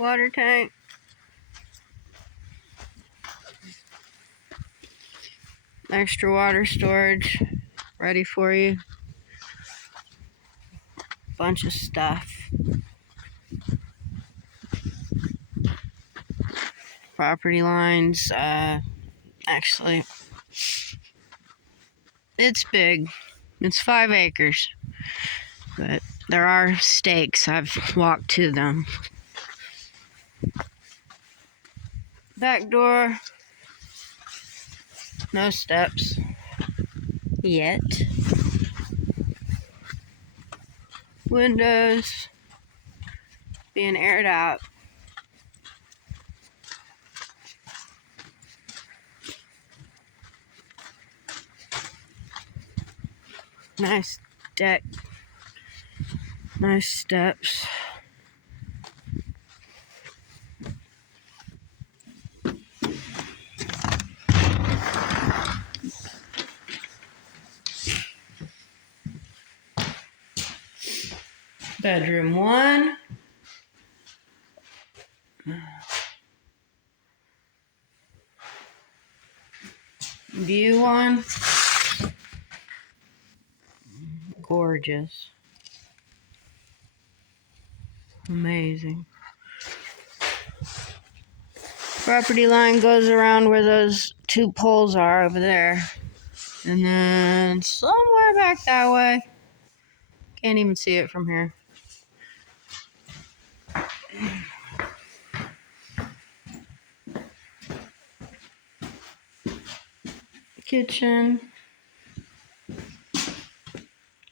water tank. Extra water storage ready for you. Bunch of stuff. Property lines, actually, it's big. It's 5 acres. But there are stakes. I've walked to them. Back door. No steps. Yet. Windows being aired out. Nice deck. Nice steps. Bedroom 1. View 1. Gorgeous. Amazing. Property line goes around where those 2 poles are over there. And then somewhere back that way. Can't even see it from here. Kitchen.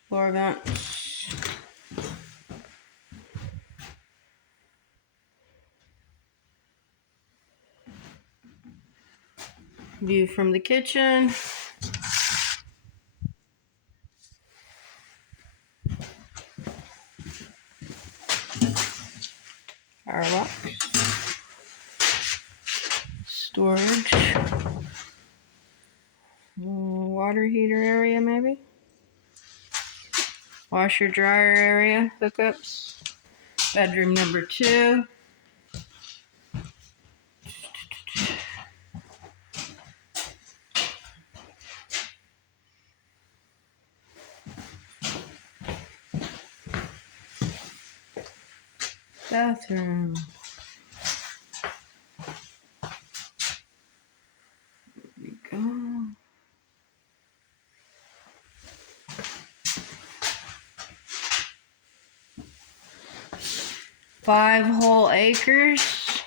Floor vents. View from the kitchen. Power box. Storage. Water heater area maybe. Washer dryer area hookups. Bedroom number 2. Bathroom. There we go. Five whole acres.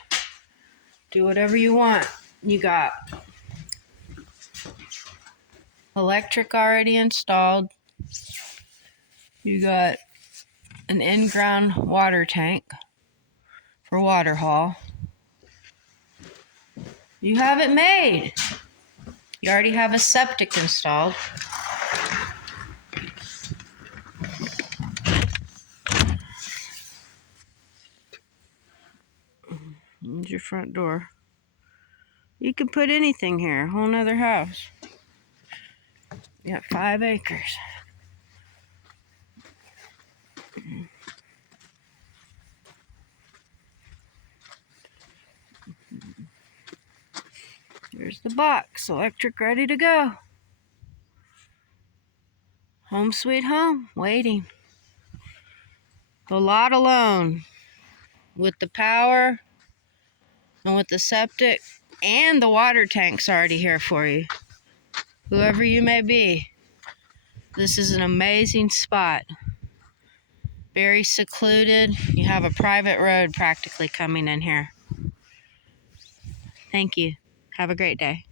Do whatever you want. You got electric already installed. You got an in-ground water tank for water haul. You have it made. You already have a septic installed. Here's your front door. You can put anything here, a whole nother house. You got 5 acres. Here's the box, electric ready to go. Home sweet home, waiting. The lot alone, with the power and with the septic and the water tank's already here for you. Whoever you may be, this is an amazing spot. Very secluded. You have a private road practically coming in here. Thank you. Have a great day.